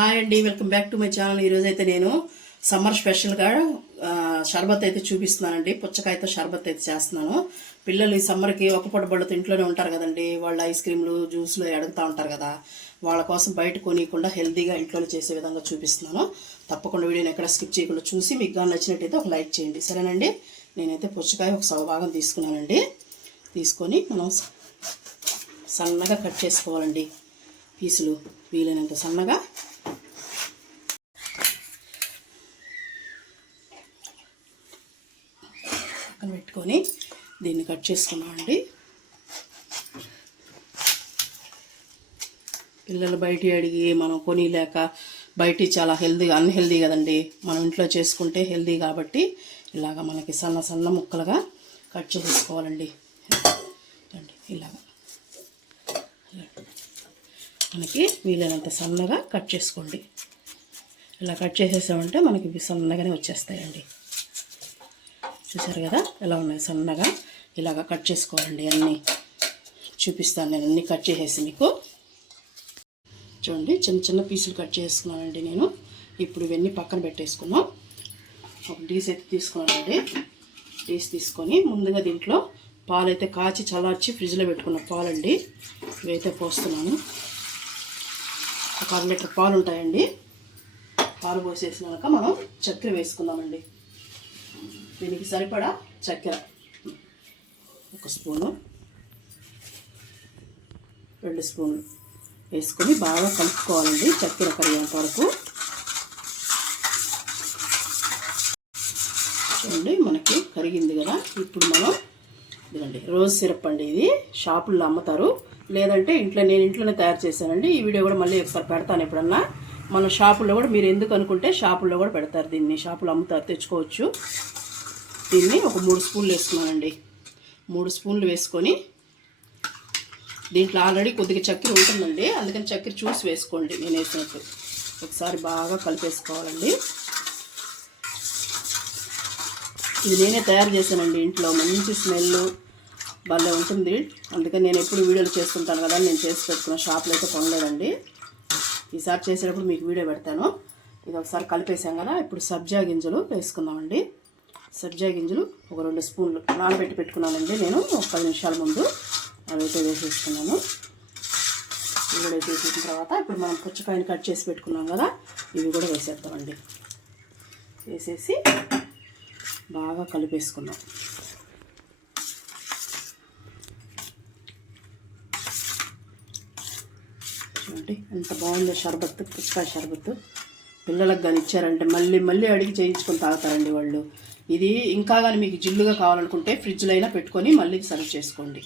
Hi అండి, welcome back to my channel. ఈరోజు అయితే నేను సమ్మర్ స్పెషల్గా షర్బత్ అయితే చూపిస్తున్నానండి. పుచ్చకాయతో షర్బత్ అయితే చేస్తున్నాను. పిల్లలు ఈ సమ్మర్కి ఒక పూట బళ్ళతో ఇంట్లోనే ఉంటారు కదండి. వాళ్ళు ఐస్ క్రీమ్లు జ్యూస్లు అడుగుతూ ఉంటారు కదా. వాళ్ళ కోసం బయట కొనియకుండా హెల్తీగా ఇంట్లోనే చేసే విధంగా చూపిస్తున్నాను. తప్పకుండా వీడియోని ఎక్కడ స్కిప్ చేయకుండా చూసి మీకు కానీ నచ్చినట్టయితే ఒక లైక్ చేయండి, సరేనండి. నేనైతే పుచ్చకాయ ఒక సగ భాగం తీసుకున్నానండి. తీసుకొని మనం సన్నగా కట్ చేసుకోవాలండి. పీసులు వీలైనంత సన్నగా పక్కన పెట్టుకొని దీన్ని కట్ చేసుకున్నామండి. పిల్లలు బయట అడిగి మనం కొనిలేక బయట చాలా అన్హెల్దీ కదండి. మనం ఇంట్లో చేసుకుంటే హెల్దీ కాబట్టి ఇలాగ మనకి సన్న సన్న ముక్కలుగా కట్ చేసుకోవాలండి. ఇలాగ మనకి వీలైనంత సన్నగా కట్ చేసుకోండి. ఇలా కట్ చేసేసామంటే మనకి ఇవి సన్నగానే వచ్చేస్తాయండి. చూసారు కదా ఎలా ఉన్నాయి, సన్నగా ఇలాగ కట్ చేసుకోవాలండి. అన్నీ చూపిస్తాను నేను, అన్నీ కట్ చేసేసి మీకు. చూడండి, చిన్న చిన్న పీసులు కట్ చేసుకున్నానండి నేను. ఇప్పుడు ఇవన్నీ పక్కన పెట్టేసుకున్నాం. ఒక డీస్ అయితే తీసుకున్నానండి. డీస్ తీసుకొని ముందుగా దీంట్లో పాలైతే కాచి చల్లార్చి ఫ్రిడ్జ్లో పెట్టుకున్న పాలండి ఇవైతే పోస్తున్నాను. ఒక 1 లీటర్ పాలు ఉంటాయండి. పాలు పోసేసినాక మనం చక్కెర వేసుకుందామండి. దీనికి సరిపడా చక్కెర 1 స్పూను, 2 స్పూన్లు వేసుకొని బాగా కలుపుకోవాలండి చక్కెర కరిగేంత వరకు. చూడండి, మనకి కరిగింది కదా. ఇప్పుడు మనం ఇదండి రోజ్ సిరప్ అండి. ఇది షాపుల్లో అమ్ముతారు, లేదంటే నేను ఇంట్లోనే తయారు చేశానండి. ఈ వీడియో కూడా మళ్ళీ ఒకసారి పెడతాను ఎప్పుడన్నా. మన షాపుల్లో కూడా మీరు ఎందుకు అనుకుంటే షాపుల్లో కూడా పెడతారు. దీన్ని షాపులో అమ్ముతారు, తెచ్చుకోవచ్చు. దీన్ని ఒక 3 స్పూన్లు వేసుకున్నానండి. 3 స్పూన్లు వేసుకొని దీంట్లో ఆల్రెడీ కొద్దిగా చక్కెర ఉంటుందండి, అందుకని చక్కెర చూసి వేసుకోండి. నేను వేసినట్టు ఒకసారి బాగా కలిపేసుకోవాలండి. ఇది నేనే తయారు చేశానండి ఇంట్లో. మంచి స్మెల్ భలే ఉంటుంది. అందుకని నేను ఎప్పుడు వీడియోలు చేసుకుంటాను కదా, నేను చేసి పెట్టుకున్న. షాప్లో అయితే కొనలేదండి. ఈసారి చేసేటప్పుడు మీకు వీడియో పెడతాను. ఇది ఒకసారి కలిపేసాం కదా. ఇప్పుడు సబ్జా గింజలు వేసుకుందామండి. సబ్జా గింజలు ఒక 2 స్పూన్లు నానబెట్టి పెట్టుకున్నానండి నేను ఒక 10 నిమిషాల ముందు. అవైతే వేసేసుకున్నాను. ఇవి కూడా వేసేసిన తర్వాత ఇప్పుడు మనం పుచ్చకాయని కట్ చేసి పెట్టుకున్నాం కదా, ఇవి కూడా వేసేద్దామండి. వేసేసి బాగా కలిపేసుకున్నాం. చూడండి ఎంత బాగుందో షర్బత్, పుచ్చకాయ షర్బత్. పిల్లలకు కానీ ఇచ్చారంటే మళ్ళీ అడిగి చేయించుకొని తాగుతారండి వాళ్ళు. ఇది ఇంకా కానీ మీకు జిల్లుగా కావాలనుకుంటే ఫ్రిడ్జ్లో అయినా పెట్టుకొని మళ్ళీ సర్వ్ చేసుకోండి.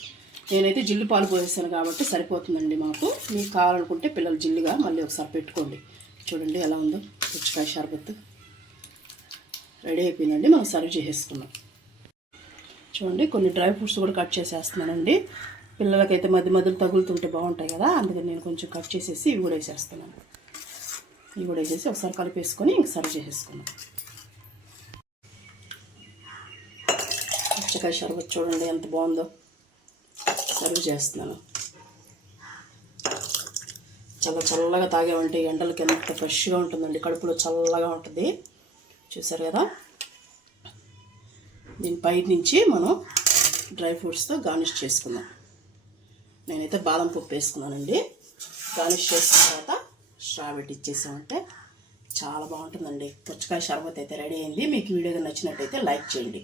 నేనైతే జిల్లు పాలు పోసేసాను కాబట్టి సరిపోతుందండి మాకు. మీకు కావాలనుకుంటే పిల్లలు జిల్లుగా మళ్ళీ ఒకసారి పెట్టుకోండి. చూడండి ఎలా ఉందో పుచ్చకాయ షర్బత్ రెడీ అయిపోయిందండి. మనం సర్వ్ చేసేసుకున్నాం. చూడండి, కొన్ని డ్రై ఫ్రూట్స్ కూడా కట్ చేసేస్తున్నానండి. పిల్లలకైతే మధ్యలో తగులుతుంటే బాగుంటాయి కదా, అందుకని నేను కొంచెం కట్ చేసేసి ఇవి కూడా వేసేస్తున్నాను. ఇవి కూడా వేసేసి ఒకసారి కలిపేసుకొని ఇంక సర్వ్ చేసేసుకున్నాం. పుచ్చకాయ షర్బత్ చూడండి ఎంత బాగుందో. సర్వ్ చేస్తున్నాను. చాలా చల్లగా తాగేవంటే ఎండలకి ఎంత ఫ్రెష్గా ఉంటుందండి, కడుపులో చల్లగా ఉంటుంది. చూసారు కదా. దీని పై నుంచి మనం డ్రై ఫ్రూట్స్తో గార్నిష్ చేసుకుందాం. నేనైతే బాదం పప్పు వేసుకున్నానండి. గార్నిష్ చేసిన తర్వాత స్ట్రాబెర్రీ ఇచ్చేసామంటే చాలా బాగుంటుందండి. పుచ్చకాయ షర్బత్ అయితే రెడీ అయింది. మీకు వీడియో నచ్చినట్టయితే లైక్ చేయండి.